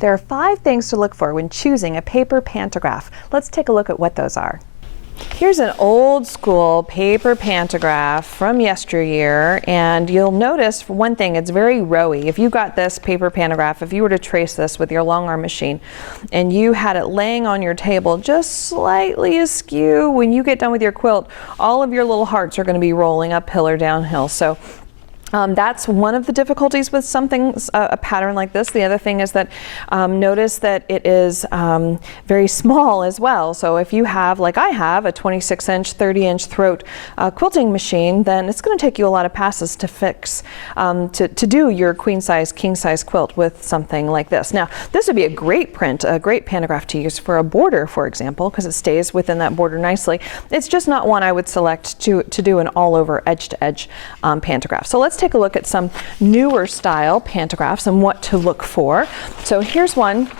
There are 5 things to look for when choosing a paper pantograph. Let's take a look at what those are. Here's an old school paper pantograph from yesteryear, and you'll notice for one thing it's very rowy. If you got this paper pantograph, if you were to trace this with your long arm machine and you had it laying on your table just slightly askew, when you get done with your quilt, all of your little hearts are going to be rolling uphill or downhill. So that's one of the difficulties with something, a pattern like this. The other thing is that notice that it is very small as well. So if you have, like I have, a 26-inch, 30-inch throat quilting machine, then it's going to take you a lot of passes to fix, to do your queen size, king size quilt with something like this. Now, this would be a great print, a great pantograph to use for a border, for example, because it stays within that border nicely. It's just not one I would select to do an all-over edge-to-edge pantograph. So let's take a look at some newer style pantographs and what to look for. So here's one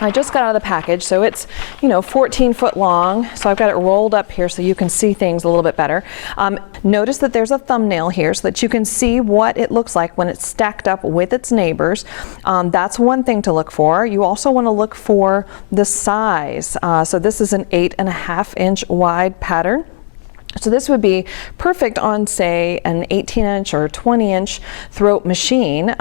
I just got out of the package. So it's, 14 foot long. So I've got it rolled up here so you can see things a little bit better. Notice that there's a thumbnail here so that you can see what it looks like when it's stacked up with its neighbors. That's one thing to look for. You also want to look for the size. So this is an 8.5-inch wide pattern. So this would be perfect on, say, an 18-inch or 20-inch throat machine.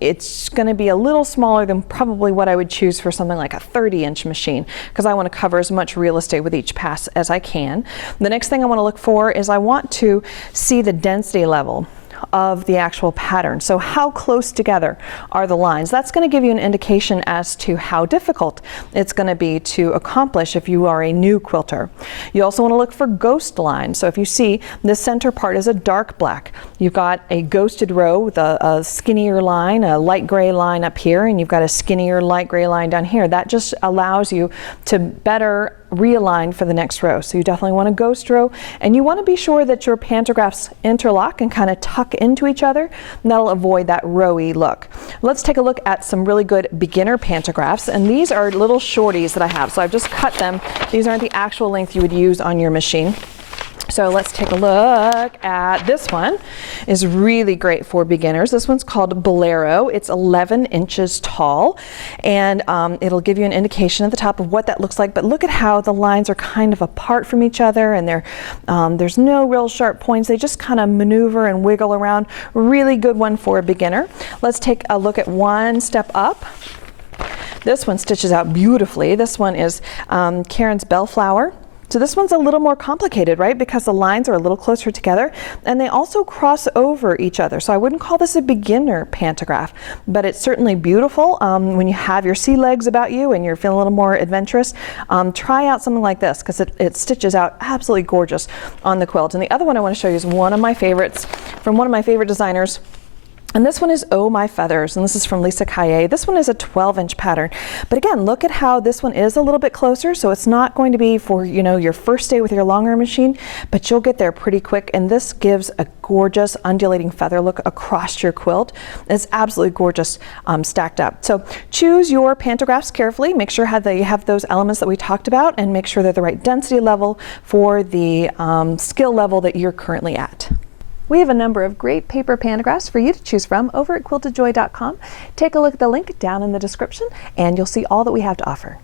It's going to be a little smaller than probably what I would choose for something like a 30-inch machine, because I want to cover as much real estate with each pass as I can. The next thing I want to look for is I want to see the density level of the actual pattern. So how close together are the lines? That's going to give you an indication as to how difficult it's going to be to accomplish if you are a new quilter. You also want to look for ghost lines. So if you see the center part is a dark black, you've got a ghosted row with a skinnier line, a light gray line up here, and you've got a skinnier light gray line down here. That just allows you to better realign for the next row. So you definitely want a ghost row, and you want to be sure that your pantographs interlock and kind of tuck into each other, and that'll avoid that rowy look. Let's take a look at some really good beginner pantographs, and these are little shorties that I have. So I've just cut them. These aren't the actual length you would use on your machine. So let's take a look at this one. Is really great for beginners. This one's called Bolero. It's 11 inches tall, and it'll give you an indication at the top of what that looks like. But look at how the lines are kind of apart from each other, and there's no real sharp points. They just kind of maneuver and wiggle around. Really good one for a beginner. Let's take a look at one step up. This one stitches out beautifully. This one is Karen's Bellflower. So this one's a little more complicated, right? Because the lines are a little closer together, and they also cross over each other. So I wouldn't call this a beginner pantograph, but it's certainly beautiful. When you have your sea legs about you and you're feeling a little more adventurous, try out something like this, because it stitches out absolutely gorgeous on the quilt. And the other one I want to show you is one of my favorites from one of my favorite designers. And this one is Oh My Feathers, and this is from Lisa Kaye. This one is a 12-inch pattern. But again, look at how this one is a little bit closer, so it's not going to be for, your first day with your long arm machine, but you'll get there pretty quick, and this gives a gorgeous undulating feather look across your quilt. It's absolutely gorgeous stacked up. So choose your pantographs carefully. Make sure that you have those elements that we talked about, and make sure they're the right density level for the skill level that you're currently at. We have a number of great paper pantographs for you to choose from over at quiltedjoy.com. Take a look at the link down in the description, and you'll see all that we have to offer.